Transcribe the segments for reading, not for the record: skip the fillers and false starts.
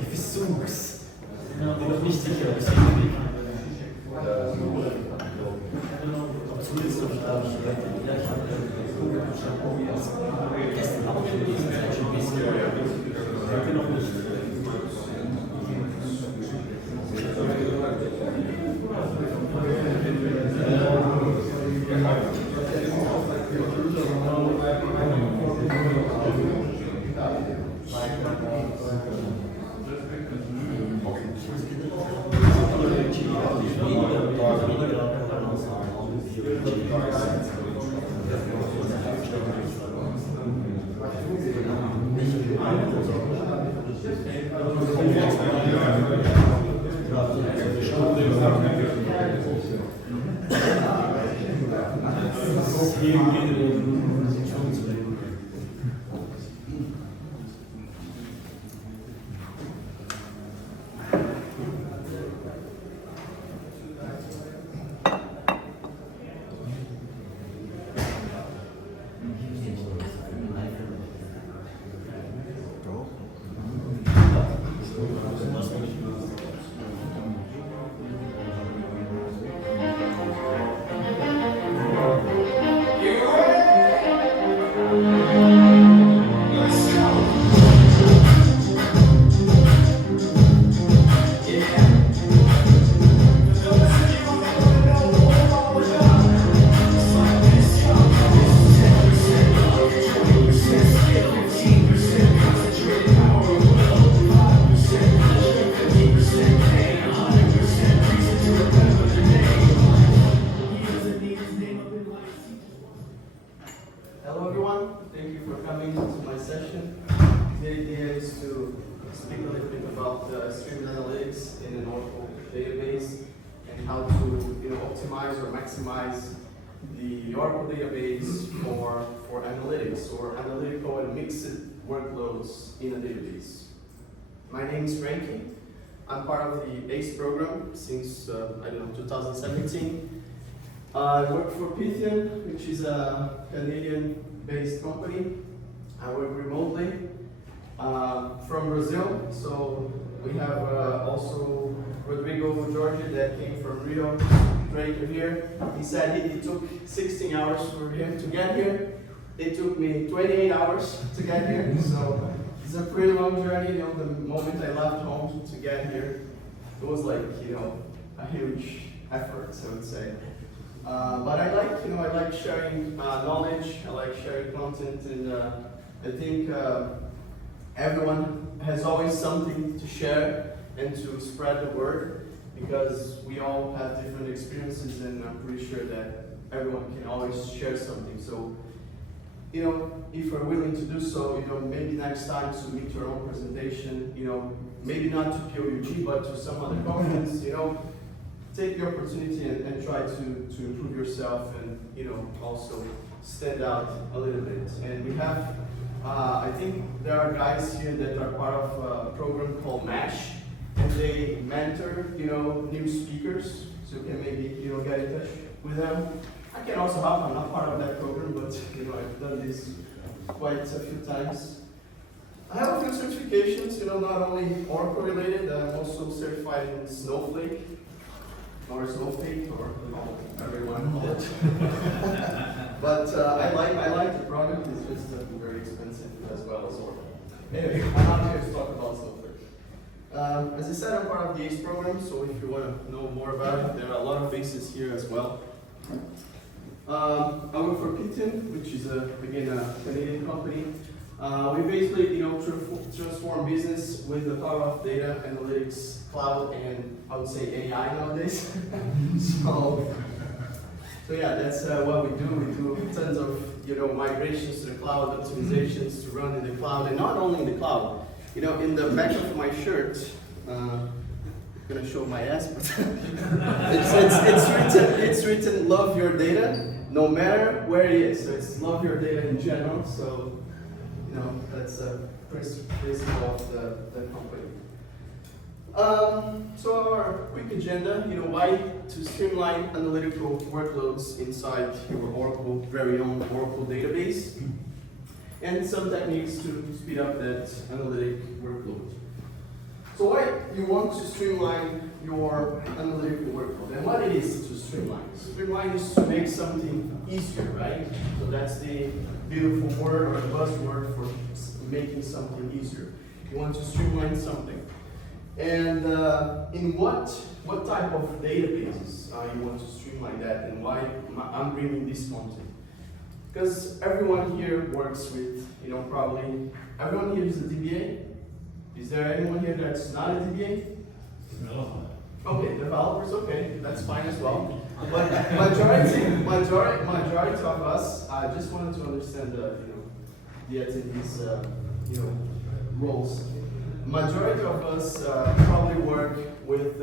Ich versuch's. Bin noch nicht sicher, ob es hingeht. Aber zumindest noch nicht, glaube ich, ja, ich habe schon probiert. Gestern habe ich in dieser Zeit schon ein bisschen. Heute noch nicht. Hello everyone, thank you for coming to my session. The idea is to speak a little bit about Streamlined Analytics in an Oracle database and how to optimize or maximize the Oracle database for analytics or analytical and mixed workloads in a database. My name is Frankie. I'm part of the ACE program since 2017. I work for Python, which is a Canadian-based company. I work remotely from Brazil. So we have also Rodrigo Jorge that came from Rio, right here. He said it took 16 hours for him to get here. It took me 28 hours to get here. So it's a pretty long journey. The moment I left home to get here, it was like a huge effort, I would say. But I like sharing knowledge. I like sharing content, and I think everyone has always something to share and to spread the word, because we all have different experiences, and I'm pretty sure that everyone can always share something. So, if we're willing to do so, maybe next time to meet your own presentation, maybe not to POUG, but to some other conference, take the opportunity and try to improve yourself and also stand out a little bit. And we have, I think there are guys here that are part of a program called MASH, and they mentor new speakers, so you can maybe get in touch with them. I can also help. I'm not part of that program, but I've done this quite a few times. I have a few certifications, not only Oracle related. I'm also certified in Snowflake. Or Snowflake, or everyone call it. But I like the product. It's just very expensive as well as Oracle. Anyway, I'm not here to talk about Snowflake. As I said, I'm part of the ACE program, so if you want to know more about it, there are a lot of ACEs here as well. I work for Python, which is again a Canadian company. We basically transform business with the power of data, analytics, cloud, and I would say AI nowadays. so yeah, that's what we do. We do tons of migrations to the cloud, optimizations to run in the cloud, and not only in the cloud. In the back of my shirt, I'm gonna show my ass, but it's written "Love your data, no matter where it is." So it's love your data in general. So that's a principle of the company. So our quick agenda, why to streamline analytical workloads inside your very own Oracle database, and some techniques to speed up that analytic workload. So why you want to streamline your analytical workload, and what it is to streamline. Streamline is to make something easier, right? So that's the beautiful word or the buzzword for making something easier. You want to streamline something. And in what type of databases you want to streamline that, and why I'm bringing this content? Because everyone here works with, probably, everyone here is a DBA? Is there anyone here that's not a DBA? No. Okay, developers, okay, that's fine as well. But majority of us, I just wanted to understand the attendees, roles. Majority of us probably work with,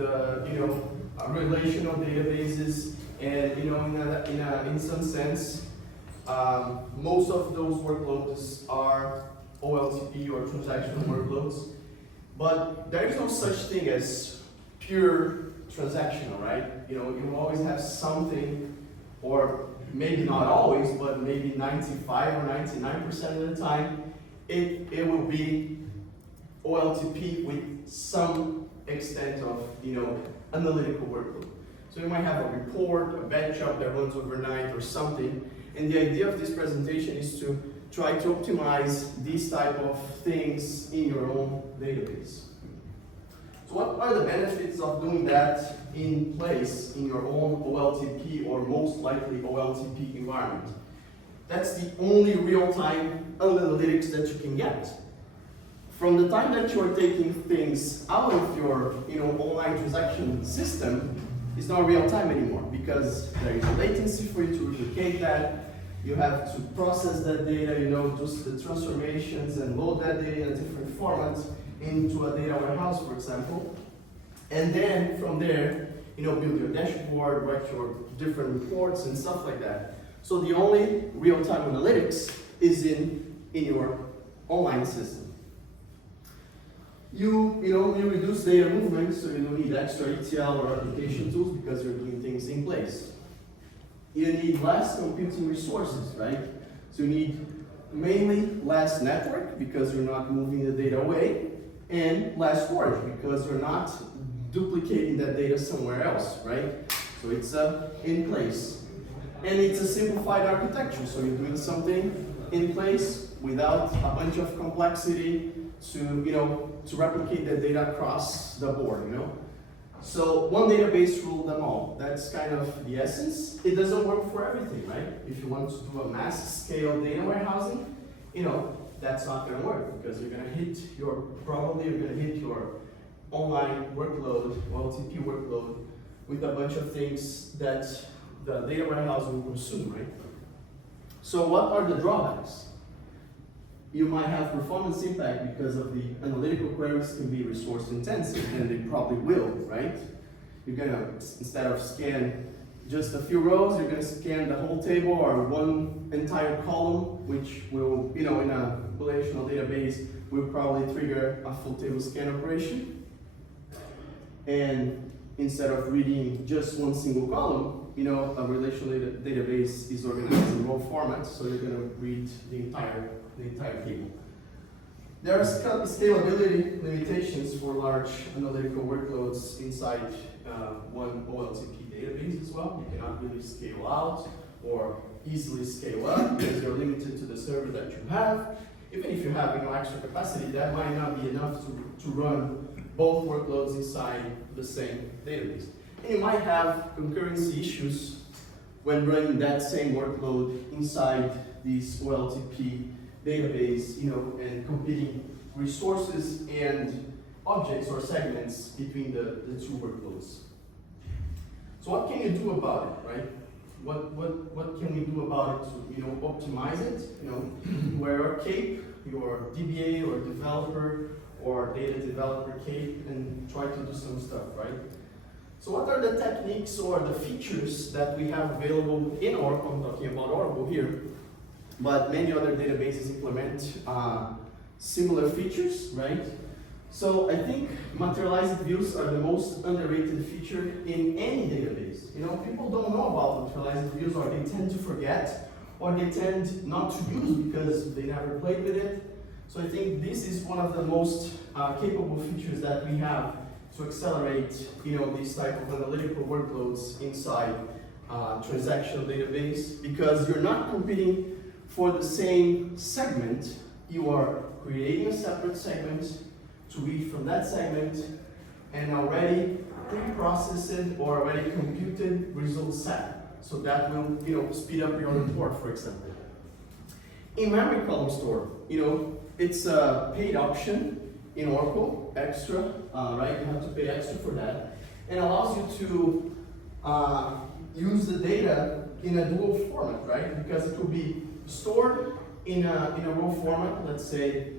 relational databases, and in some sense, most of those workloads are OLTP or transactional workloads, but there is no such thing as pure transactional, right? You always have something, or maybe not always, but maybe 95 or 99% of the time, it will be OLTP with some extent of, analytical workload. So you might have a report, a batch job that runs overnight or something, and the idea of this presentation is to try to optimize these type of things in your own database. So what are the benefits of doing that in place in your own OLTP or most likely OLTP environment? That's the only real-time analytics that you can get. From the time that you are taking things out of your online transaction system, it's not real time anymore, because there is a latency for you to replicate that. You have to process that data, just the transformations, and load that data in a different format into a data warehouse, for example. And then from there, build your dashboard, write your different reports and stuff like that. So the only real-time analytics is in your online system. You reduce data movement, so you don't need extra ETL or application tools because you're doing things in place. You need less computing resources, right? So you need mainly less network because you're not moving the data away, and less storage because you're not duplicating that data somewhere else, right? So it's in place. And it's a simplified architecture, so you're doing something in place without a bunch of complexity to replicate that data across the board, So one database ruled them all. That's kind of the essence. It doesn't work for everything, right? If you want to do a mass scale data warehousing, that's not going to work because you're going to hit your online workload, OLTP workload, with a bunch of things that the data warehouse will consume, right? So what are the drawbacks? You might have performance impact because of the analytical queries can be resource intensive, and they probably will, right? You're gonna, instead of scan just a few rows, you're gonna scan the whole table or one entire column, which will, in a relational database, will probably trigger a full table scan operation. And instead of reading just one single column, a relational database is organized in row format, so you're gonna read the entire table. There are scalability limitations for large analytical workloads inside one OLTP database as well. You cannot really scale out or easily scale up because you're limited to the server that you have. Even if you have extra capacity, that might not be enough to run both workloads inside the same database. And you might have concurrency issues when running that same workload inside this OLTP database, and competing resources and objects or segments between the two workloads. So what can you do about it, right? what can we do about it to optimize it? Where your cape, your DBA or developer or data developer cape, and try to do some stuff, right? So what are the techniques or the features that we have available in Oracle? I'm talking about Oracle here, but many other databases implement similar features, right? So I think materialized views are the most underrated feature in any database. People don't know about materialized views, or they tend to forget, or they tend not to use because they never played with it. So I think this is one of the most capable features that we have to accelerate, these type of analytical workloads inside transactional database, because you're not competing for the same segment. You are creating a separate segment to read from that segment and already pre-processed or already computed result set. So that will, speed up your report, for example. In-memory column store, it's a paid option in Oracle, extra, right? You have to pay extra for that. And allows you to use the data in a dual format, right? Because it will be stored in a raw format, let's say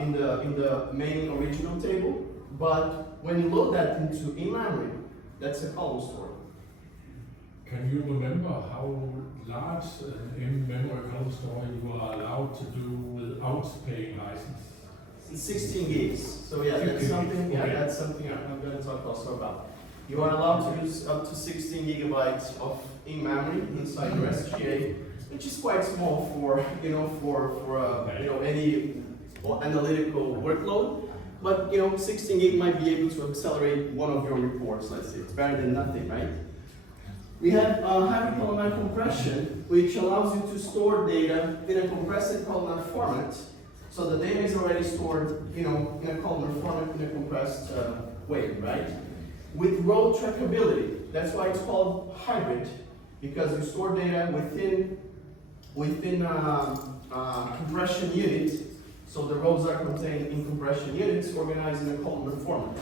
in the main original table, but when you load that into in-memory, that's a column store. Can you remember how large an in-memory column store you are allowed to do without paying license? 16 gigs. So yeah, that's something. Yeah, that's something I'm going to talk also about. You are allowed to use up to 16 gigabytes of in-memory inside your SGA, which is quite small for any analytical workload. But 16 gig might be able to accelerate one of your reports. Let's say it's better than nothing, right? We have hybrid columnar compression, which allows you to store data in a compressed columnar format. So the data is already stored, in a columnar format in a compressed way, right? With row trackability. That's why it's called hybrid, because you store data within compression units. So the rows are contained in compression units organized in a columnar format.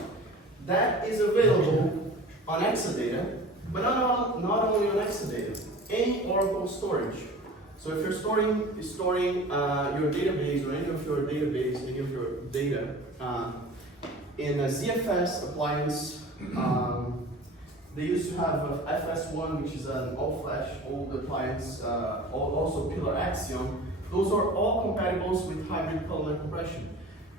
That is available on Exadata, but not only on Exadata, any Oracle storage. So if you're storing your database or any of your data in a ZFS appliance, they used to have a FS1, which is an all-flash old appliance, also Pillar Axiom. Those are all compatible with hybrid columnar compression.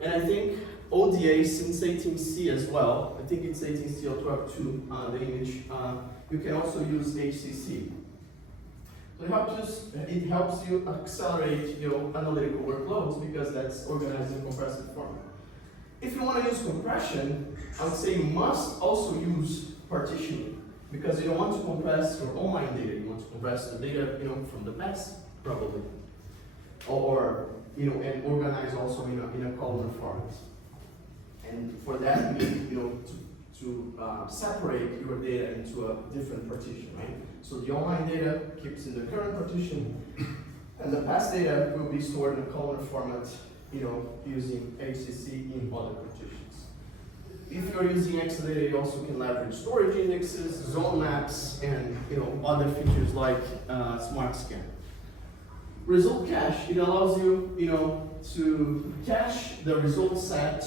And I think ODA since 18C as well, I think it's 18C or 12.2, the image, you can also use HCC. So it helps you accelerate your analytical workloads because that's organized in compressed format. If you want to use compression, I would say you must also use partitioning, because you don't want to compress your online data. You want to compress the data, from the past, probably, or and organize also in a columnar format. And for that, you need to separate your data into a different partition, right? So the online data keeps in the current partition, and the past data will be stored in a columnar format, using HCC in other partitions. If you're using Exadata, you also can leverage storage indexes, zone maps, and other features like Smart Scan. Result cache, it allows you, to cache the result set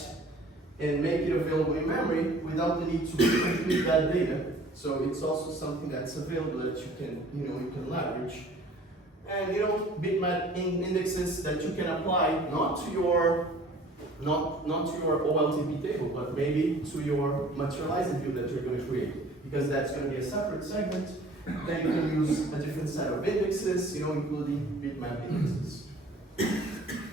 and make it available in memory without the need to complete that data. So it's also something that's available that you can leverage. And bitmap indexes that you can apply not to your OLTP table, but maybe to your materialized view that you're going to create, because that's going to be a separate segment. Then you can use a different set of indexes, including bitmap indexes.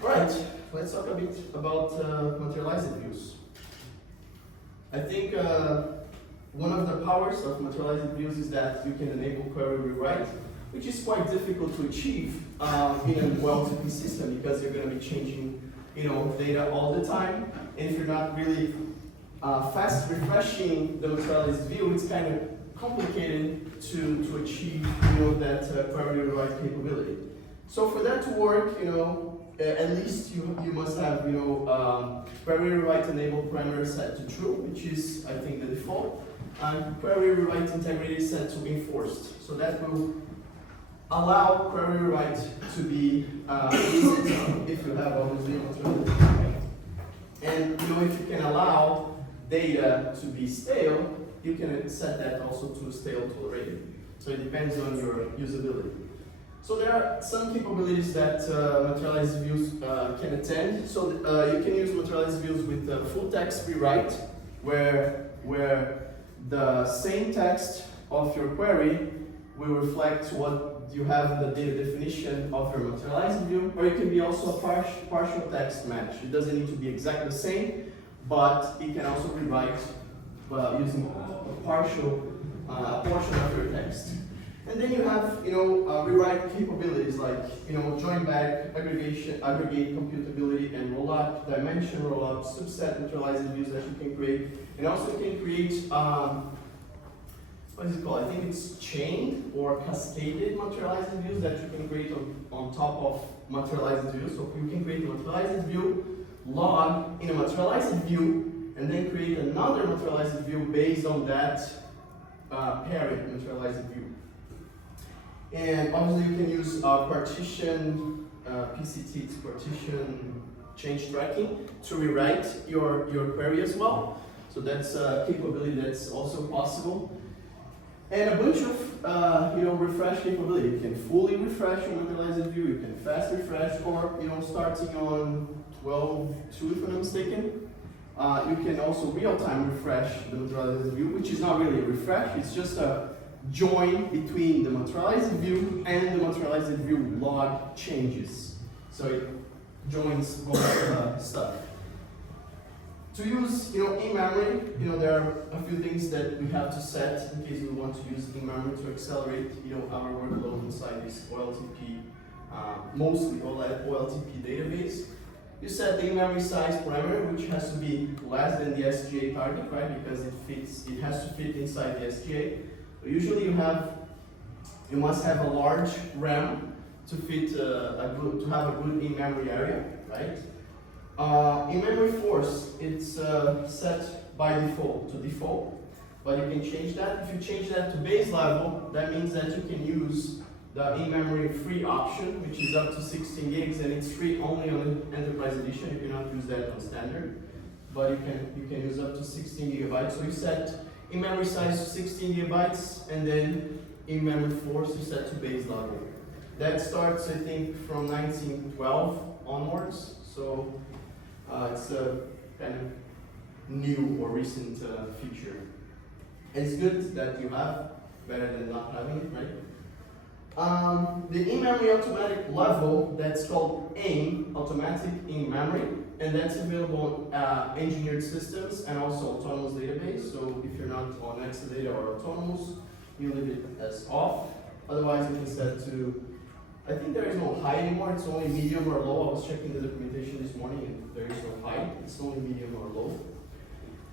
All right, let's talk a bit about materialized views. I think one of the powers of materialized views is that you can enable query rewrite, which is quite difficult to achieve in an OLTP system, because you're going to be changing data all the time. And if you're not really fast refreshing the materialized view, it's kind of complicated to achieve that query rewrite capability. So for that to work, at least you must have query rewrite enabled parameter set to true, which is I think the default, and query rewrite integrity set to enforced. So that will allow query rewrite to be easy if you have obviously materialized. And if you can allow data to be stale, you can set that also to stale tolerated. So it depends on your usability. So there are some capabilities that materialized views can attend. So you can use materialized views with full text rewrite, where the same text of your query will reflect what you have in the data definition of your materialized view, or it can be also a partial text match. It doesn't need to be exactly the same, but it can also rewrite using a portion of your text. And then you have, rewrite capabilities like, join back, aggregate computability and rollup, dimension rollup, subset materialized views that you can create. And also you can create, what is it called? I think it's chained or cascaded materialized views that you can create on top of materialized views. So you can create a materialized view, log in a materialized view, and then create another materialized view based on that parent materialized view. And obviously you can use partition, PCT, partition change tracking to rewrite your query as well. So that's a capability that's also possible. And a bunch of refresh capability. You can fully refresh your materialized view, you can fast refresh, or starting on 12.2 if I'm not mistaken. You can also real-time refresh the materialized view, which is not really a refresh, it's just a join between the materialized view and the materialized view log changes. So it joins both stuff. To use in-memory, there are a few things that we have to set in case we want to use in-memory to accelerate our workload inside this OLTP, mostly OLTP database. You set the in-memory size parameter, which has to be less than the SGA target, right? Because it has to fit inside the SGA. Usually you must have a large RAM to fit to have a good in-memory area, right? In-memory force, it's set by default to default, but you can change that. If you change that to base level, that means that you can use the in-memory free option, which is up to 16 gigs, and it's free only on the Enterprise Edition. You cannot use that on Standard, but you can use up to 16 gigabytes. So you set in-memory size to 16 gigabytes, and then in-memory force you set to base level. That starts, I think, from 1912 onwards, so it's a kind of new or recent feature. And it's good that you have, better than not having it, right? The in-memory automatic level, that's called AIM, automatic in-memory, and that's available on engineered systems and also autonomous database. So if you're not on Exadata or autonomous, you leave it as off. Otherwise, you can set to, I think there is no high anymore, it's only medium or low. I was checking the documentation this morning and there is no high, it's only medium or low.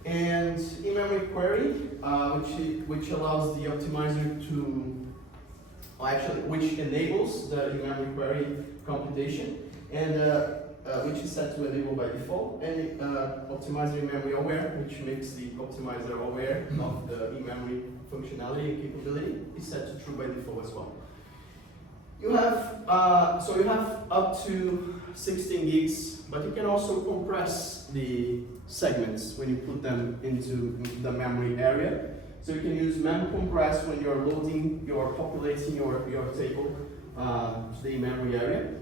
And in-memory query, which allows the optimizer to, which enables the in-memory query computation, and which is set to enable by default, and optimizer in-memory aware, which makes the optimizer aware of the in-memory functionality and capability, is set to true by default as well. You have up to 16 gigs, but you can also compress the segments when you put them into the memory area. So you can use mem compress when you're populating your table to the memory area.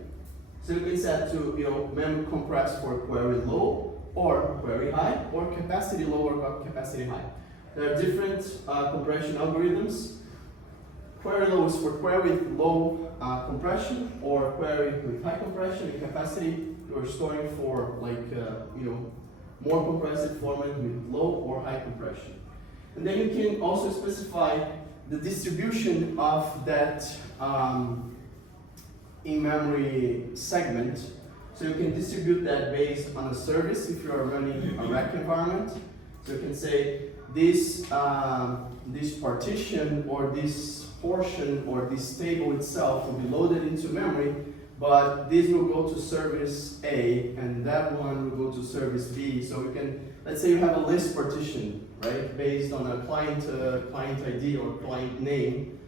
So you can set to mem compress for query low or query high, or capacity low or capacity high. There are different compression algorithms. Query low is for query with low compression, or query with high compression. And capacity you're storing for more compressed format with low or high compression. And then you can also specify the distribution of that in-memory segment. So you can distribute that based on a service if you are running a rack environment. So you can say this partition or this portion or this table itself will be loaded into memory, but this will go to service A and that one will go to service B. So we can, let's say you have a list partition, right, based on a client ID or client name.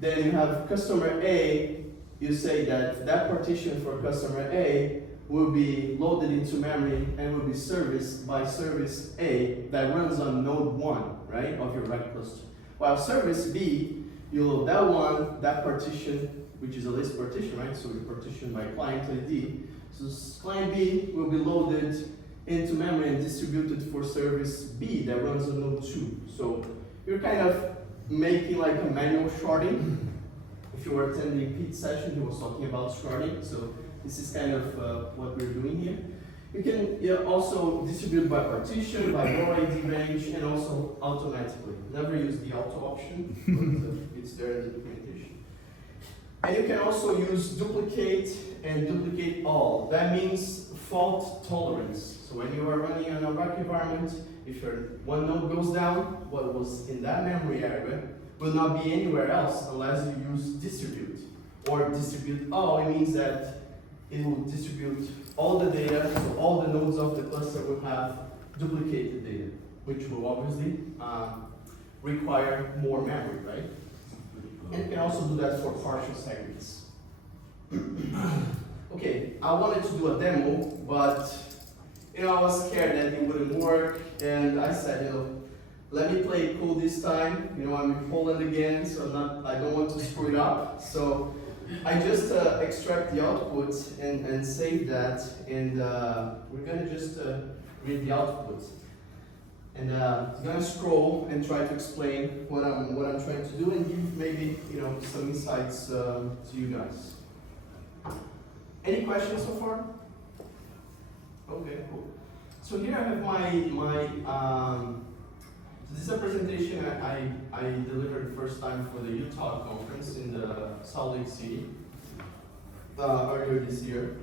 Then you have customer A, you say that that partition for customer A will be loaded into memory and will be serviced by service A that runs on node 1, right, of your RAG cluster. While service B, you load that one, that partition, which is a list partition, right, so we partition by client ID. So client B will be loaded into memory and distributed for service B that runs on node 2. So you're kind of making like a manual sharding. If you were attending Pete's session, he was talking about sharding. So this is kind of what we're doing here. You can also distribute by partition, by row ID range, and also automatically. Never use the auto option, but it's there in the documentation. And you can also use duplicate and duplicate all. That means fault tolerance. So when you are running an RAG environment, if your one node goes down, what was in that memory area will not be anywhere else unless you use distribute. Or distribute all, it means that it will distribute all the data, so all the nodes of the cluster will have duplicated data, which will obviously require more memory, right? And you can also do that for partial segments. Okay, I wanted to do a demo, but I was scared that it wouldn't work, and I said, let me play it cool this time. I'm in Poland again, so I don't want to screw it up. So I just extract the output and save that, and we're gonna just read the output. And I'm gonna scroll and try to explain what I'm trying to do and give maybe some insights to you guys. Any questions so far? Okay, cool. So here I have my this is a presentation I delivered the first time for the Utah conference in the Salt Lake City earlier this year.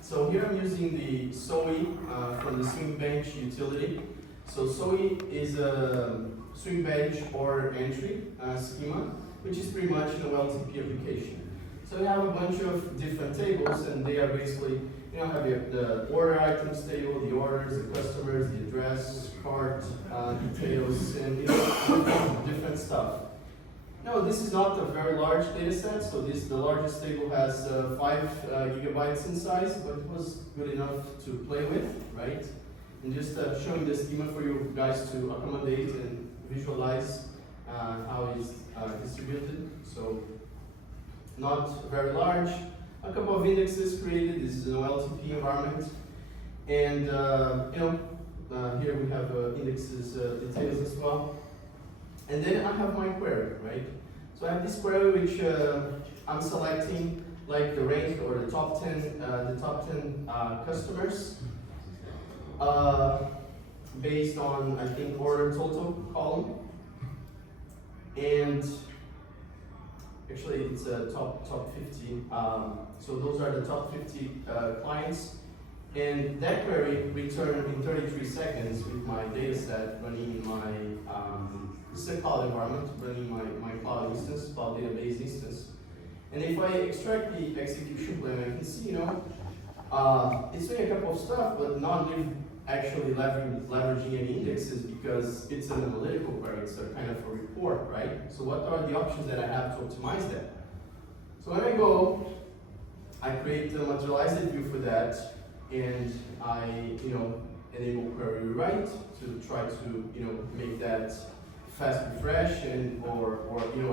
So here I'm using the SOE from the Swing Bench utility. So SOE is a Swing Bench order entry schema, which is pretty much an OLTP application. So we have a bunch of different tables, and they are basically, have the order items table, the orders, the customers, the address, cart, details, and different stuff. No, this is not a very large data set, so the largest table has 5 gigabytes in size, but it was good enough to play with, right? And just showing the schema for you guys to accommodate and visualize how it's distributed. So not very large. A couple of indexes created. This is an OLTP environment, and here we have indexes details as well. And then I have my query, right? So I have this query which I'm selecting like the rank or the top 10 customers based on, I think, order total column. And actually it's a top 50. So those are the top 50 clients. And that query returned in 33 seconds with my data set running in my this is a cloud environment, running my cloud instance, cloud database instance. And if I extract the execution plan, I can see, it's doing a couple of stuff, but not actually leveraging any indexes because it's an analytical query, it's a kind of a report, right? So what are the options that I have to optimize that? So when I go, I create a materialized view for that, and I, enable query rewrite to try to, make that fast refresh and or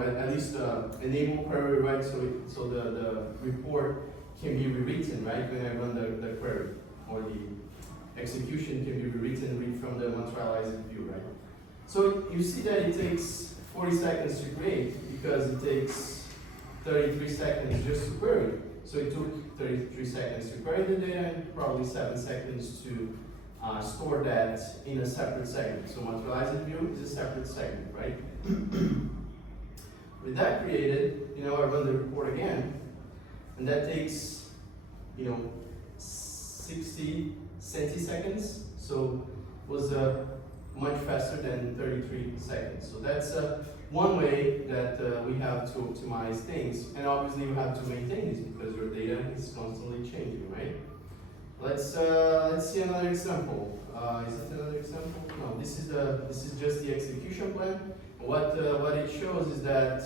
at least enable query rewrite so the report can be rewritten, right, when I run the query, or the execution can be rewritten read from the materialized view, right? So you see that it takes 40 seconds to create because it takes 33 seconds just to query. So it took 33 seconds to query the data and probably 7 seconds to store that in a separate segment. So materialized view is a separate segment, right? With that created, I run the report again, and that takes, 60 centiseconds. So it was much faster than 33 seconds. So that's one way that we have to optimize things, and obviously you have to maintain this because your data is constantly changing, right? Let's see another example. Is it another example? No, this is just the execution plan, What it shows is that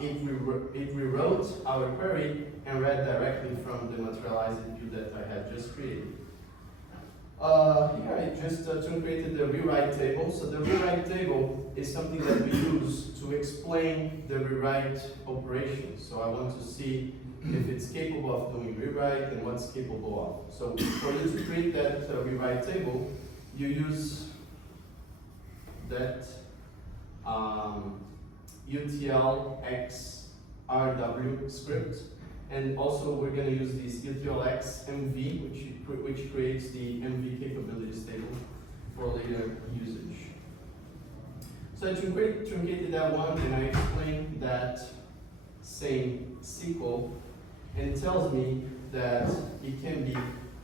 it rewrote our query and read directly from the materialized view that I had just created. Here I just created the rewrite table. So the rewrite table is something that we use to explain the rewrite operation. So I want to see if it's capable of doing rewrite and what's capable of. So for you to create that rewrite table, you use that utlxrw script, and also we're going to use this utlxmv, which creates the MV capabilities table for later usage. So I truncated that one, and I explained that same SQL, and it tells me that it can be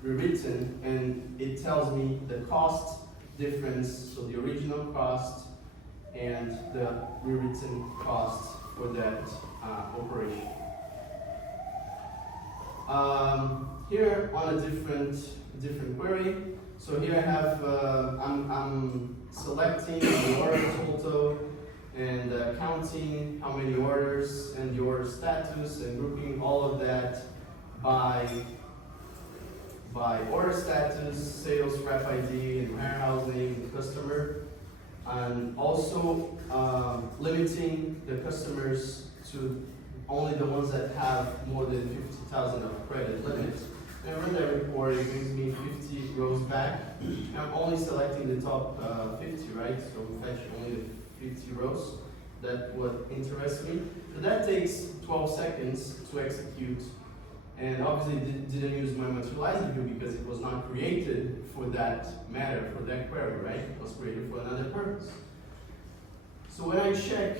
rewritten, and it tells me the cost difference, so the original cost and the rewritten cost for that operation. Here on a different query. So here I have I'm selecting the order total and counting how many orders and the order status and grouping all of that by order status, sales rep ID, and warehouse name and customer, and also limiting the customers to only the ones that have more than 50,000 of credit limit. And I run that report, it brings me 50 rows back. I'm only selecting the top 50, right? So fetch only the 50 rows. That's what interests me. So that takes 12 seconds to execute. And obviously didn't use my materialized view because it was not created for that matter, for that query, right? It was created for another purpose. So when I check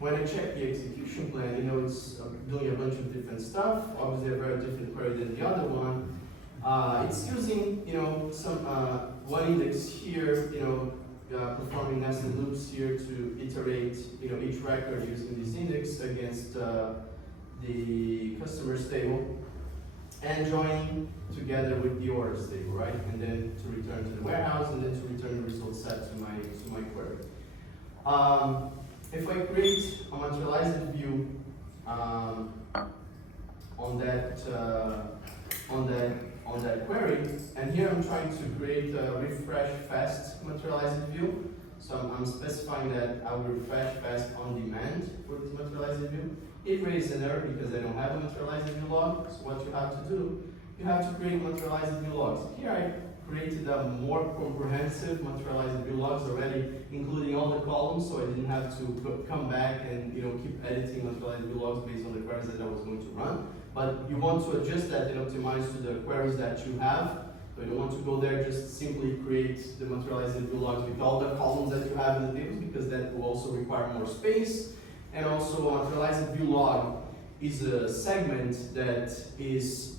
the execution plan, you know, it's doing a bunch of different stuff. Obviously, a very different query than the other one. It's using, you know, some one index here, you know, performing nested loops here to iterate, you know, each record using this index against the customers table, and joining together with the orders table, right? And then to return to the warehouse, and then to return the result set to my query. If I create a materialized view on that query, and here I'm trying to create a refresh fast materialized view. So I'm specifying that I will refresh fast on demand for this materialized view. It raises an error because I don't have a materialized view log. So what you have to do, you have to create materialized view logs. Here I created a more comprehensive materialized view logs already, including all the columns, so I didn't have to come back and, you know, keep editing materialized view logs based on the queries that I was going to run. But you want to adjust that and optimize to the queries that you have. So you don't want to go there, just simply create the materialized view logs with all the columns that you have in the tables, because that will also require more space. And also, a materialized view log is a segment that is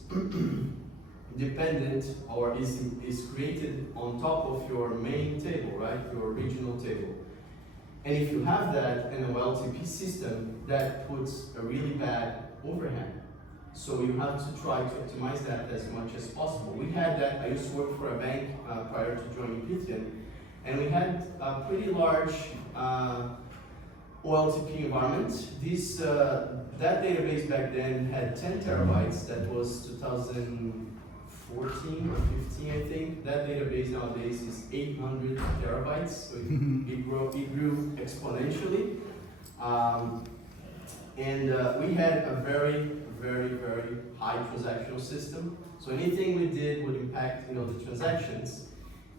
dependent or is created on top of your main table, right? Your original table. And if you have that in a OLTP system, that puts a really bad overhead. So you have to try to optimize that as much as possible. We had that. I used to work for a bank prior to joining Python, and we had a pretty large OLTP environment. This that database back then had 10 terabytes. That was 2014 or 15, I think. That database nowadays is 800 terabytes. So it grew exponentially, and we had a very high transactional system. So anything we did would impact, you know, the transactions.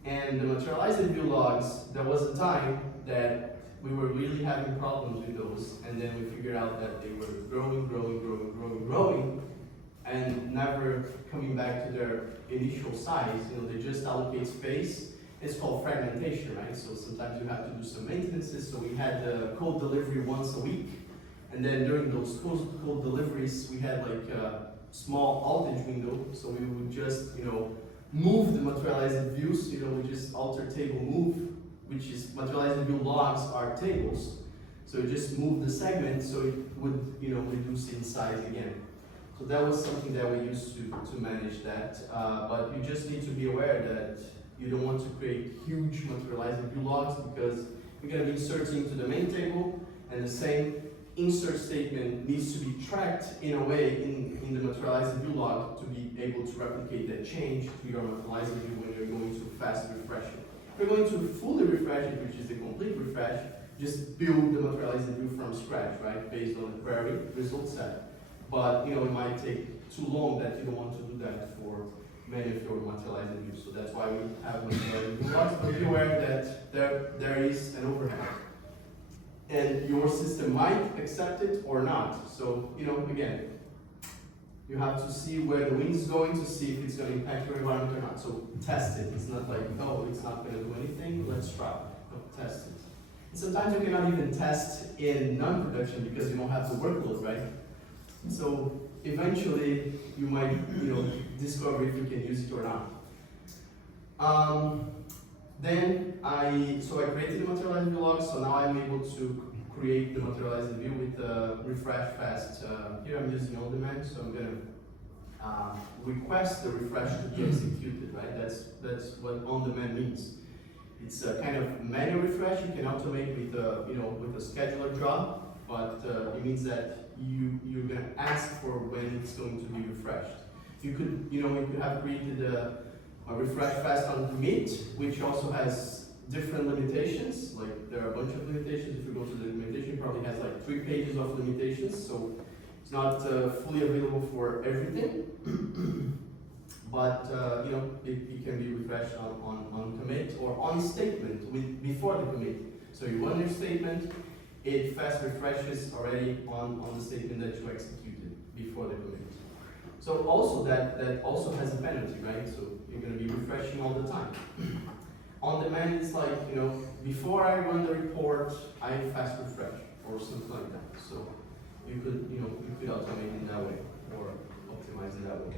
And the materialized view logs, there was a time that we were really having problems with those, and then we figured out that they were growing, and never coming back to their initial size. You know, they just allocate space. It's called fragmentation, right? So sometimes you have to do some maintenances. So we had the code delivery once a week, and then during those code deliveries, we had like a small outage window. So we would just, you know, move the materialized views. You know, we just alter table move, which is materialized view logs are tables. So you just move the segment so it would, you know, reduce in size again. So that was something that we used to manage that. But you just need to be aware that you don't want to create huge materialized view logs, because we're going to be inserting to the main table, and the same insert statement needs to be tracked in a way in the materialized view log to be able to replicate that change to your materialized view when you're going to fast refresh it. If you're going to fully refresh it, which is the complete refresh, just build the materialized view from scratch, right, based on the query result set. But it might take too long that you don't want to do that for many of your materialized views. So that's why we have materialized view logs. But be aware that there is an overhead. And your system might accept it or not. So, again, you have to see where the wind is going to see if it's going to impact your environment or not. So test it. It's not like, oh, it's not going to do anything, let's try. No, test it. And sometimes you cannot even test in non-production because you don't have the workload, right? So eventually you might, discover if you can use it or not. Then I created the materialized view log, so now I'm able to create the materialized view with refresh fast. Here I'm using on demand, so I'm going to request the refresh to be executed, right? That's what on demand means. It's a kind of manual refresh you can automate with with a scheduler job, but it means that you're going to ask for when it's going to be refreshed. You could have created a refresh fast on commit, which also has different limitations. Like there are a bunch of limitations. If you go to the limitation, it probably has like 3 pages of limitations, so it's not fully available for everything. But it can be refreshed on commit or on statement before the commit. So you run your statement, it fast refreshes already on the statement that you executed before the commit. So also that also has a penalty, right? So you're going to be refreshing all the time. On demand, it's like, before I run the report, I fast refresh or something like that. So you could automate it that way or optimize it that way.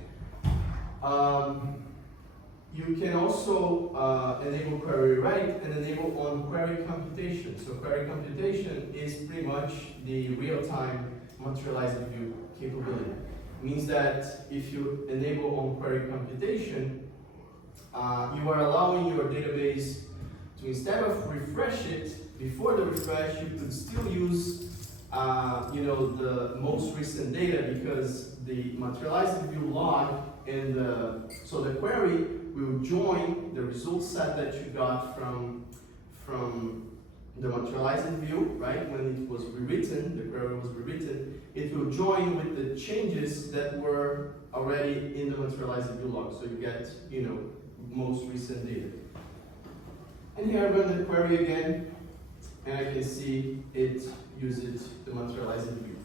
You can also enable query write and enable on query computation. So query computation is pretty much the real-time materialized view capability. Means that if you enable on query computation, you are allowing your database to, instead of refresh it before the refresh, you could still use the most recent data, because the materialized view log and so the query will join the result set that you got from the materialized view, right? When it was rewritten, the query was rewritten, it will join with the changes that were already in the materialized view log. So you get, most recent data. And here I run the query again, and I can see it uses the materialized view.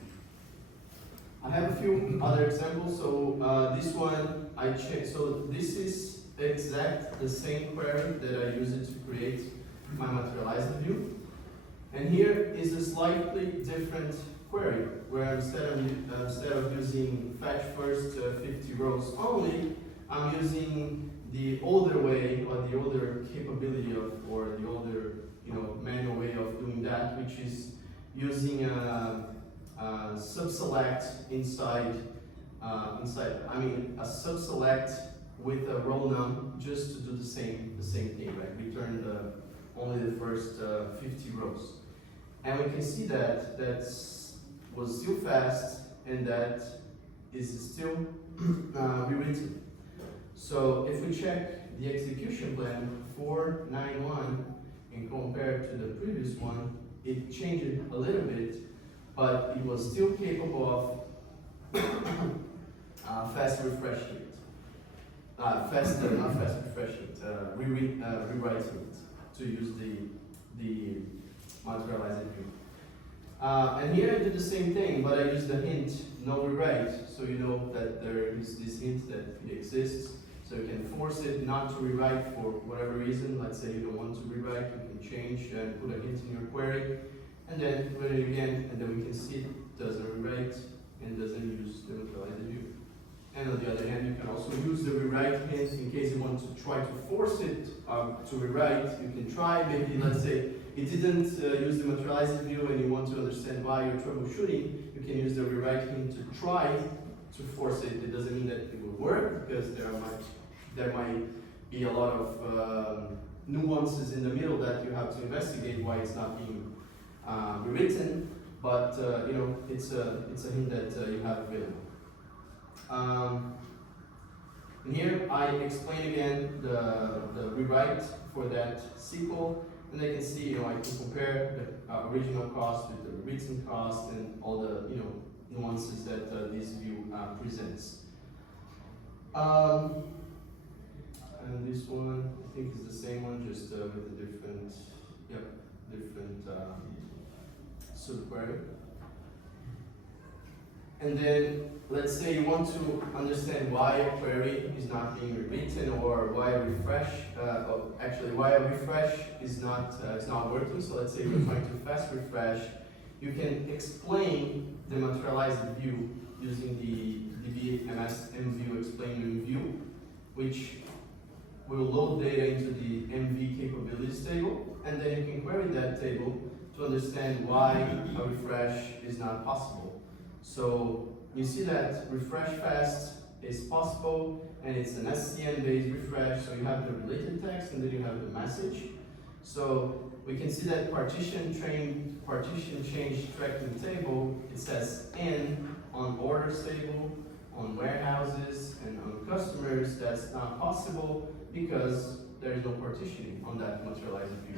I have a few other examples. So this one I checked. So this is the same query that I use it to create my materialized view. And here is a slightly different query, where instead of using fetch first 50 rows only, I'm using the older way, or the older capability of, or the older manual way of doing that, which is using a subselect inside a subselect with a row num, just to do the same thing, right? Return only the first 50 rows. And we can see that was still fast, and that is still rewritten. So if we check the execution plan 491 and compare to the previous one, it changed a little bit, but it was still capable of fast refreshing it. Not fast refreshing it, rewriting it to use the materialized view. And here I did the same thing, but I used the hint no rewrite, so you know that there is this hint that it exists. So you can force it not to rewrite for whatever reason. Let's say you don't want to rewrite, you can change and put a hint in your query, and then run it again, and then we can see it doesn't rewrite and doesn't use the materialized view. And on the other hand, you can also use the rewrite hint in case you want to try to force it to rewrite. You can try, maybe let's say it didn't use the materialized view and you want to understand why you're troubleshooting, you can use the rewrite hint to try to force it. It doesn't mean that it will work, because there might be a lot of nuances in the middle that you have to investigate why it's not being rewritten, but you know, it's a hint that you have available. And here I explain again the rewrite for that SQL, and they can see, you know, I can compare the original cost with the rewritten cost and all the, you know, nuances that this view presents. And this one, I think, is the same one, just with a different, different subquery. And then, let's say you want to understand why a query is not being rewritten, or why a refresh, why a refresh is not working. So let's say you're trying to fast refresh. You can explain the materialized view using the DBMS MView explain view, which will load data into the MV capabilities table, and then you can query that table to understand why a refresh is not possible. So you see that refresh fast is possible, and it's an SCN-based refresh, so you have the related text and then you have the message. So we can see that partition change tracking table, it says N on orders table, on warehouses, and on customers. That's not possible because there is no partitioning on that materialized view.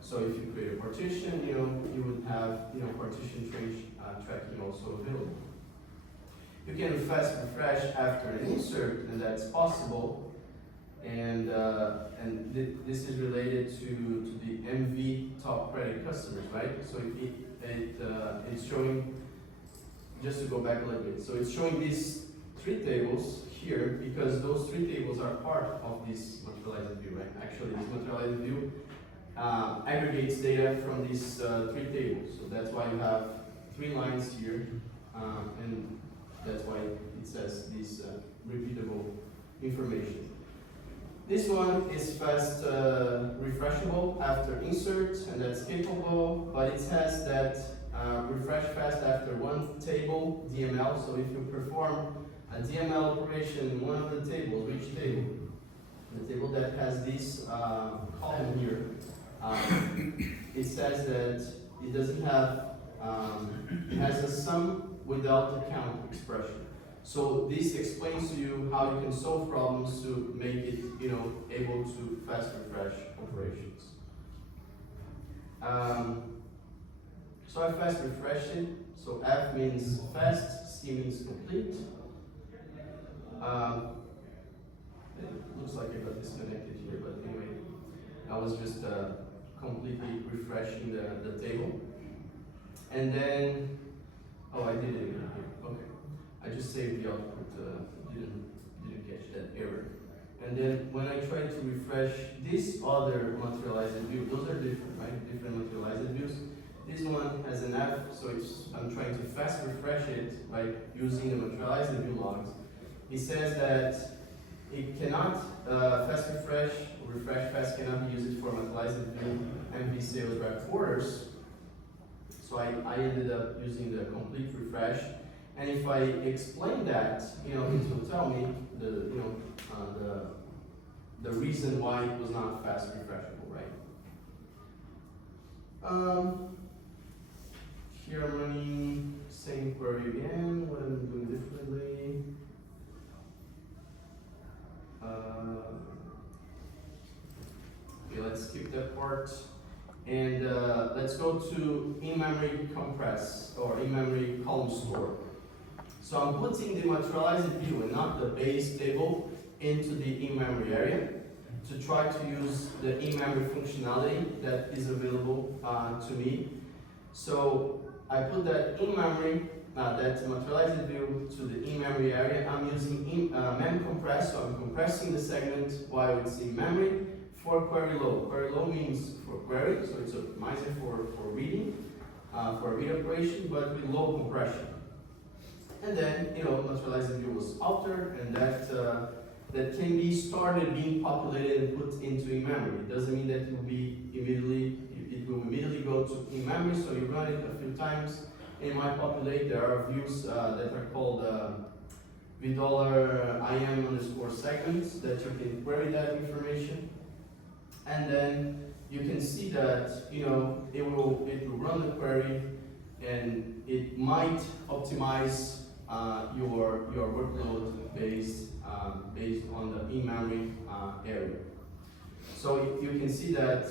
So if you create a partition, you know, you would have, you know, partition change tracking also available. You can fast refresh after an insert, and that's possible. And this is related to the MV top credit customers, right? So it's showing, just to go back a little bit, so it's showing these three tables here because those three tables are part of this materialized view, right? Actually, this materialized view aggregates data from these three tables. So that's why you have three lines here, and that's why it says this repeatable information. This one is fast refreshable after insert, and that's capable, but it has that refresh fast after one table DML. So if you perform a DML operation in one of the tables, which table? The table that has this column here. It says that it doesn't have, it has a sum without the count expression. So this explains to you how you can solve problems to make it, you know, able to fast refresh operations. So I fast refreshed it. So F means fast, C means complete. It looks like I got disconnected here, but anyway, I was just completely refreshing the table. And then, oh, I did it again here. Okay. I just saved the output, didn't catch that error. And then when I try to refresh this other materialized view, those are different, right? Different materialized views. This one has an F, so I'm trying to fast refresh it by using the materialized view logs. It says that it cannot fast refresh, or refresh fast cannot be used for materialized view MV sales rep orders. So I ended up using the complete refresh. And if I explain that, you know, it will tell me the reason why it was not fast refreshable, right? Here I'm running same query again. What I'm doing differently? Okay, let's skip that part. And let's go to in-memory compress, or in-memory column store. So I'm putting the materialized view and not the base table into the in-memory area to try to use the in-memory functionality that is available to me. So I put that in-memory, that materialized view to the in-memory area. I'm using mem compress, so I'm compressing the segment while it's in memory for query load. Query load means for query, so it's optimizing for reading, for a read operation, but with low compression. And then, you know, materialized view was altered, and that can be started being populated and put into in-memory. It doesn't mean that it will immediately go to in-memory, so you run it a few times. In my populate, there are views that are called $im_segments that you can query that information. and then you can see that it will run the query, and it might optimize your workload based on the in-memory area. So you can see that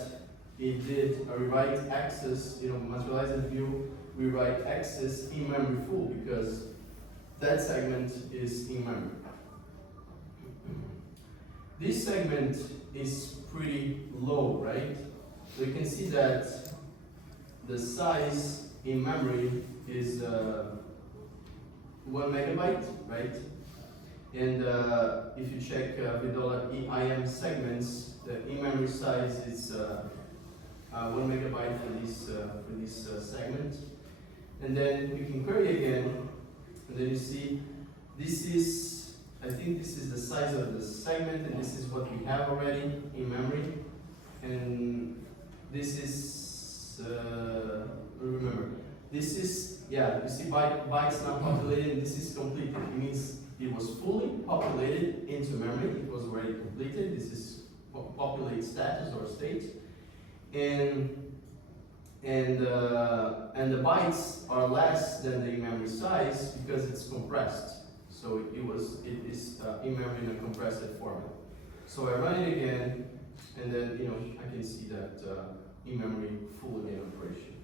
it did a rewrite access, materialized view, rewrite access in memory full, because that segment is in memory. This segment is pretty low, right? So you can see that the size in memory is 1 megabyte, right? And if you check $IM segments, the in-memory size is 1 megabyte for this segment. And then you can query again, and then you see I think this is the size of the segment, and this is what we have already in memory. And this is, remember, this is, you see bytes not populated, and this is completed. It means it was fully populated into memory, it was already completed. This is populate status or state. And the bytes are less than the in-memory size because it's compressed. So it is in-memory in a compressed format. So I run it again, and then I can see that in-memory full again operation.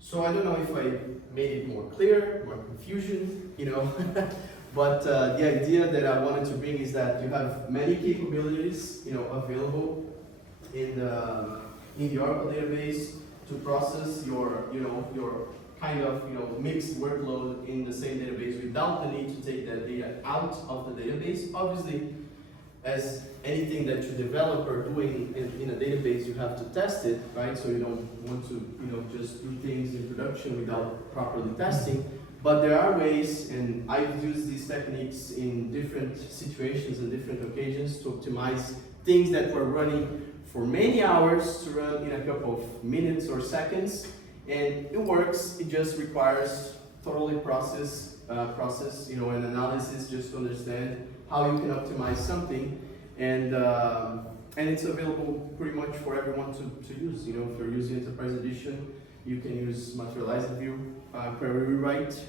So I don't know if I made it more clear, more confusion, but the idea that I wanted to bring is that you have many capabilities, available in the Oracle database to process your kind of mixed workload in the same database without the need to take that data out of the database. Obviously, as anything that you develop or doing in a database, you have to test it, right? So you don't want to just do things in production without properly testing. But there are ways, and I've used these techniques in different situations and different occasions to optimize things that were running for many hours to run in a couple of minutes or seconds. And it works, it just requires totally process, an analysis just to understand how you can optimize something, and it's available pretty much for everyone to use. If you're using Enterprise Edition, you can use Materialized View query rewrite.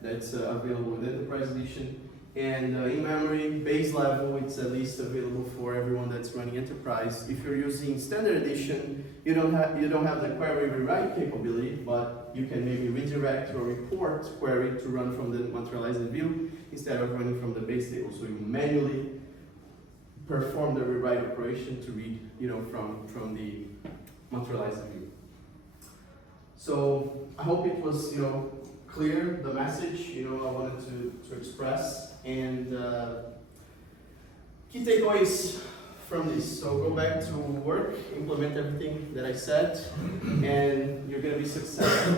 That's available with Enterprise Edition, and in memory base level, it's at least available for everyone that's running Enterprise. If you're using Standard Edition, you don't have the query rewrite capability, but you can maybe redirect or report query to run from the Materialized View instead of running from the base table. So you manually perform the rewrite operation to read, from the Materialized View. So I hope it was, clear, the message, I wanted to express, and key takeaways from this. So go back to work, implement everything that I said, and you're gonna be successful.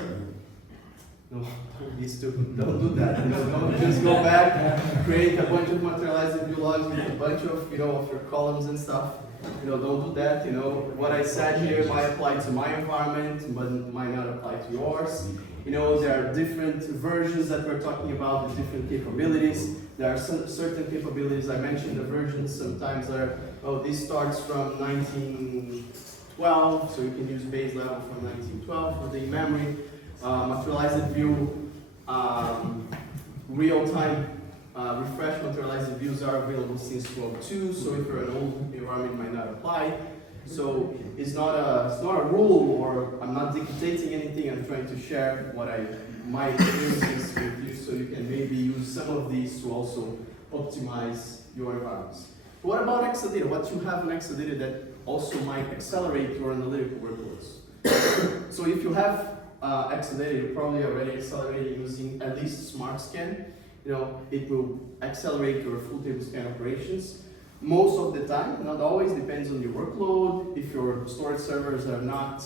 No, don't do that. Don't just go back, create a bunch of materialized view logs with a bunch of of your columns and stuff. Don't do that. What I said here might apply to my environment, but might not apply to yours. There are different versions that we're talking about with different capabilities. There are certain capabilities, I mentioned the versions, sometimes this starts from 1912, so you can use base level from 1912 for the memory. Materialized view, real-time refresh materialized views are available since 12.2, so if you're an old environment, it might not apply. So it's not a rule, or I'm not dictating anything. I'm trying to share my experiences with you, so you can maybe use some of these to also optimize your environments. What about Exadata? What you have in Exadata that also might accelerate your analytical workloads? So if you have Exadata, you're probably already accelerating using at least Smart Scan. It will accelerate your full table scan operations. Most of the time, not always, depends on your workload. If your storage servers are not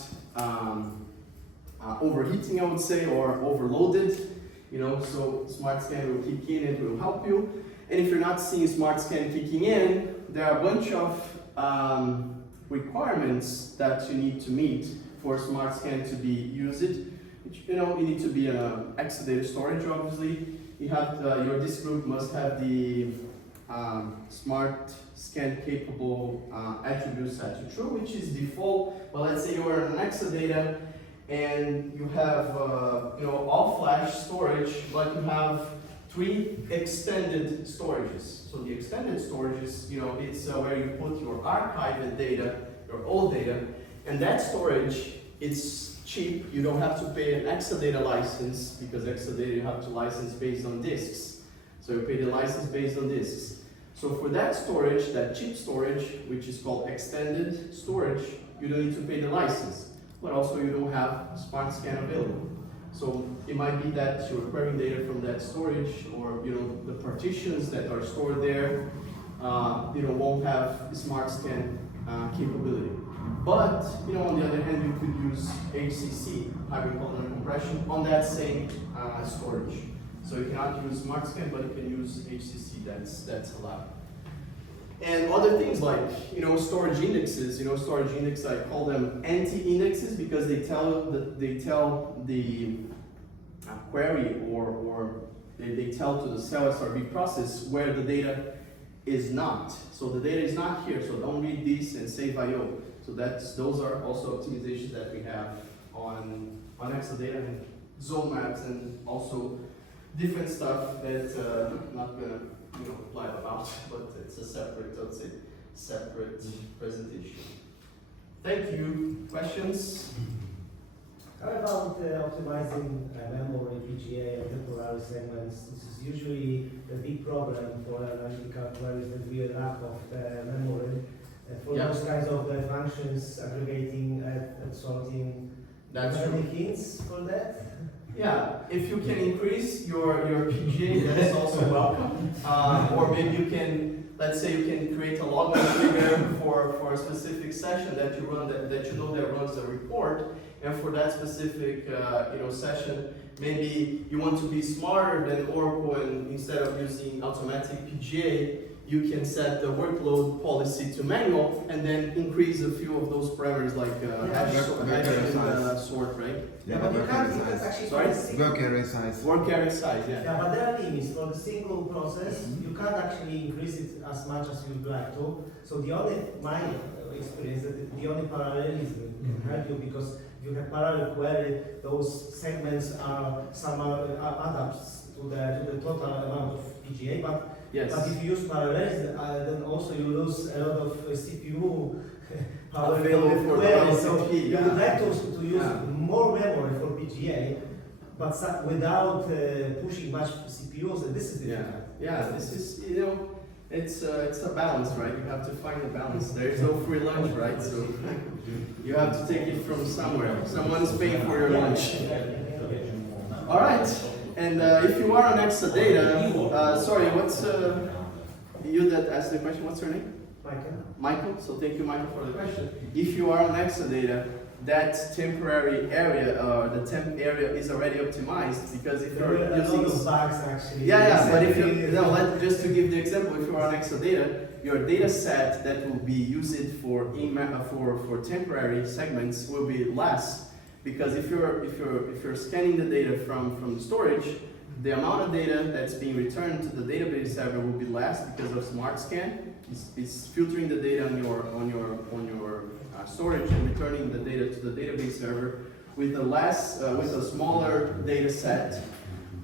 overheating, I would say, or overloaded, so Smart Scan will kick in and will help you. And if you're not seeing Smart Scan kicking in, there are a bunch of requirements that you need to meet for Smart Scan to be used. which, you need to be an Exadata storage, obviously. You have your disk group must have the smart scan capable attribute set to true, which is default. But let's say you are in an Exadata and you have all flash storage, but you have 3 extended storages. So the extended storages, it's where you put your archived data, your old data, and that storage, it's cheap. You don't have to pay an Exadata license, because Exadata you have to license based on disks. So you pay the license based on disks. So for that storage, that cheap storage, which is called extended storage, you don't need to pay the license, but also you don't have smart scan available. So it might be that you're querying data from that storage, or the partitions that are stored there, won't have smart scan capability. But on the other hand, you could use HCC, hybrid columnar compression, on that same storage. So you cannot use smart scan, but you can use HCC. That's allowed. And other things like storage indexes. Storage index, I call them anti-indexes, because they tell the query or they tell to the cell SRV process where the data is not. So the data is not here. So don't read this and save IO. So those are also optimizations that we have on Exadata and zone maps, and also different stuff that I'm not gonna live about, but it's a separate, I would say, separate presentation. Thank you. Questions? How about optimizing memory, PGA, and temporary segments? This is usually a big problem for analytical queries, that we lack of memory. For those kinds of functions, aggregating and sorting. That's any hints for that? Yeah, if you can increase your PGA, that's also welcome. Or maybe you can, let's say you can create a login trigger for a specific session that you run, that that runs the report. And for that specific session, maybe you want to be smarter than Oracle, and instead of using automatic PGA, you can set the workload policy to manual, and then increase a few of those parameters like hash and sort, right? Yeah, but you can't actually. Sorry? Work area size. Work area size, yeah. Yeah, but there are limits. For the single process, you can't actually increase it as much as you'd like to. So my experience, the only parallelism can help you, because you have parallel query, those segments are adapts to the total amount of PGA, but Yes. But if you use parallelism, then also you lose a lot of CPU power Available for the queries. So LCP, you would like to use more memory for PGA, but without pushing much CPUs, and this is difficult. Yeah. This is it's a balance, right? You have to find a balance. There's no free lunch, right? So you have to take it from somewhere. Someone's paying for your lunch. All right. And if you are on Exadata, sorry, what's you that asked the question? What's your name? Michael. Michael. So thank you, Michael, for the question. If you are on Exadata, that temporary area, the temp area, is already optimized, because if you're using a lot of bugs actually. but if you just to give the example, if you are on Exadata, your data set that will be used for temporary segments will be less. Because if you're scanning the data from the storage, the amount of data that's being returned to the database server will be less because of Smart Scan. It's filtering the data on your storage and returning the data to the database server with a smaller data set.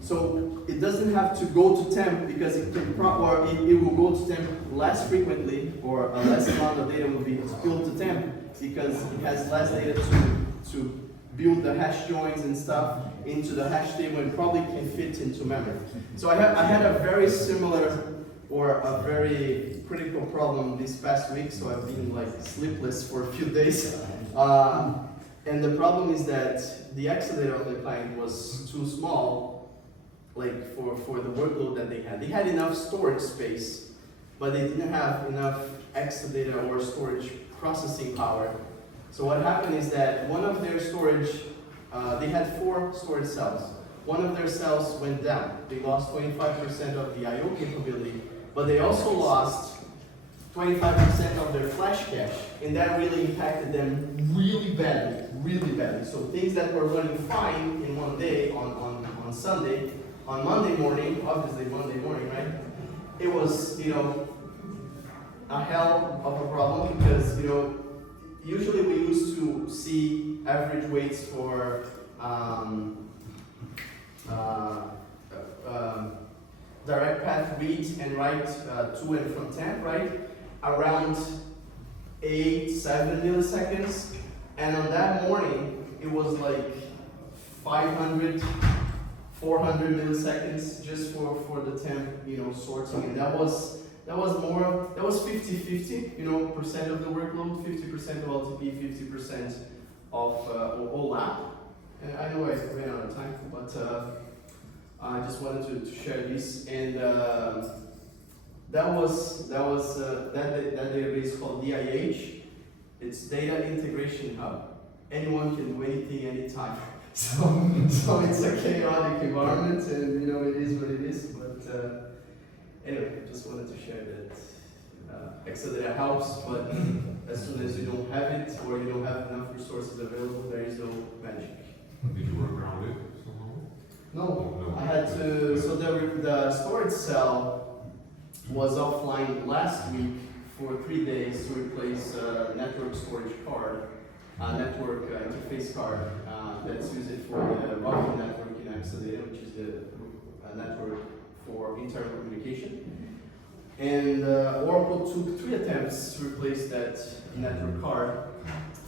So it doesn't have to go to temp, because it will go to temp less frequently, or a less amount of data will be spilled to temp, because it has less data to build the hash joins and stuff into the hash table, and probably can fit into memory. So I had a very similar, or a very critical problem this past week, so I've been like sleepless for a few days. And the problem is that the Exadata on the client was too small, like for the workload that they had. They had enough storage space, but they didn't have enough Exadata or storage processing power. So what happened is that one of their storage, they had 4 storage cells. One of their cells went down. They lost 25% of the I/O capability, but they also lost 25% of their flash cache, and that really impacted them really badly. really badly. So things that were running fine in one day on Sunday, on Monday morning, obviously Monday morning, right? It was, you know, a hell of a problem because, you know, usually we used to see average weights for direct path read and write to and from temp, right? Around 8-7 milliseconds. And on that morning, it was like 500, 400 milliseconds just for the temp, you know, sorting. And that was 50-50, you know, percent of the workload, 50% of LTP, 50% of OLAP. And I know I ran out of time, but I just wanted to share this. And that database called DIH. It's Data Integration Hub. Anyone can do anything, anytime. So it's a chaotic environment, and you know it is what it is. But anyway, just wanted to share that Exadata helps, but as soon as you don't have it or you don't have enough resources available, there is no magic. Did you work around it somehow? No, I had to. So the storage cell was offline last week for 3 days to replace a network storage card, network interface card that's used for the routing network in Exadata, which is the network for internal communication. And Oracle took 3 attempts to replace that network card,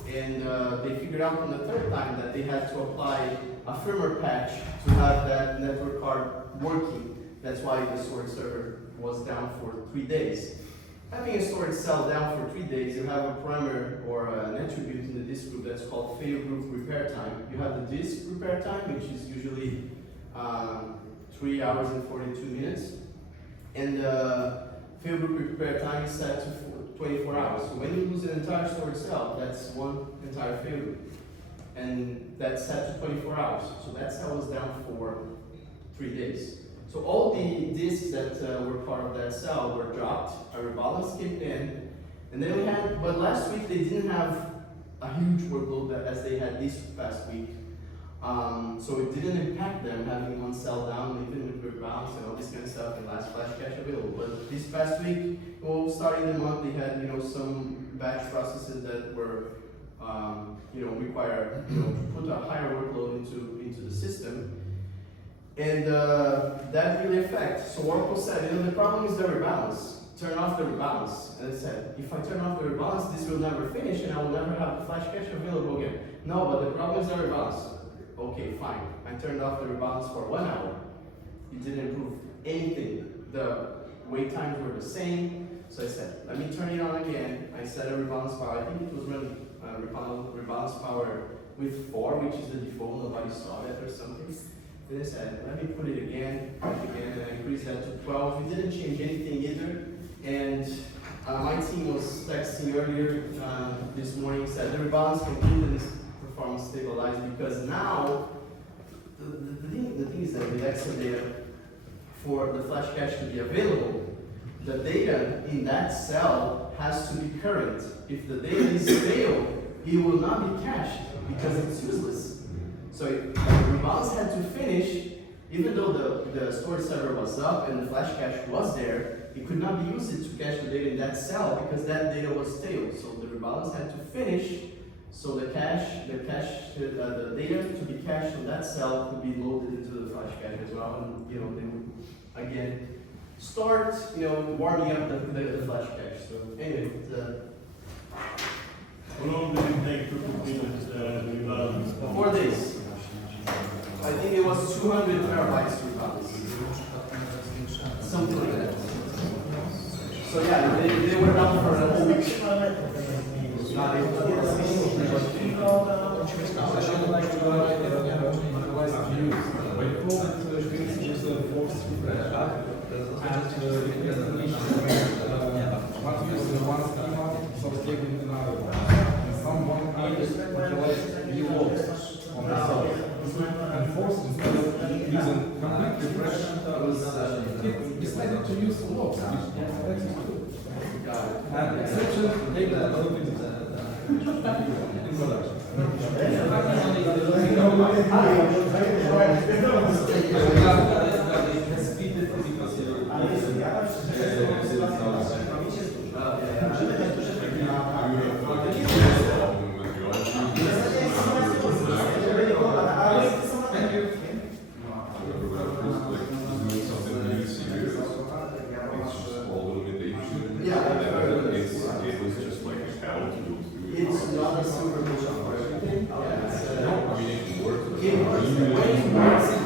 and they figured out on the 3rd time that they had to apply a firmware patch to have that network card working. That's why the storage server was down for 3 days. Having a storage cell down for 3 days, you have a parameter or an attribute in the disk group that's called fail group repair time. You have the disk repair time, which is usually 3 hours and 42 minutes. And fail group repair time is set to 24 hours. So when you lose an entire storage cell, that's one entire fail group. And that's set to 24 hours. So that cell was down for 3 days. So all the disks that were part of that cell were dropped, a rebalance came in, and then we had, but last week they didn't have a huge workload as they had this past week. So it didn't impact them having one cell down, even with rebalance and all this kind of stuff, and last flash cache available. But this past week, well, starting the month, they had, you know, some batch processes that were, you know, require, you know, to put a higher workload into the system. And that really affects. So Oracle said, you know, the problem is the rebalance. Turn off the rebalance. And I said, if I turn off the rebalance, this will never finish and I will never have the flash cache available again. No, but the problem is the rebalance. Okay, fine. I turned off the rebalance for 1 hour. It didn't improve anything. The wait times were the same. So I said, let me turn it on again. I set a rebalance power. I think it was running rebalance power with 4, which is the default. Nobody saw that or something. Then I said, let me put it again, and I increased that to 12. We didn't change anything either. And my team was texting earlier this morning, said the rebalance completed performance stabilized because now, the thing is that with Exadata, for the flash cache to be available, the data in that cell has to be current. If the data is stale, it will not be cached because it's useless. So the rebalance had to finish, even though the storage server was up and the flash cache was there, it could not be used to cache the data in that cell because that data was stale. So the rebalance had to finish, so the data to be cached on that cell could be loaded into the flash cache as well, and you know they would again start, you know, warming up the flash cache. So anyway, how long did it take to complete the rebalance? 4 days. I think it was 200 terabytes rebalance. Something like that. So yeah, they were down for a whole week. And forced instead of using complete refresh, decided to use logs. And exception, take that in production. It's not a super mission for everything. It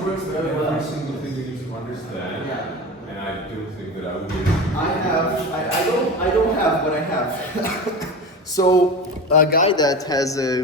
works very well. Every single thing you need to understand. Yeah. And I don't think that I would be. I don't have what I have. So a guy that has a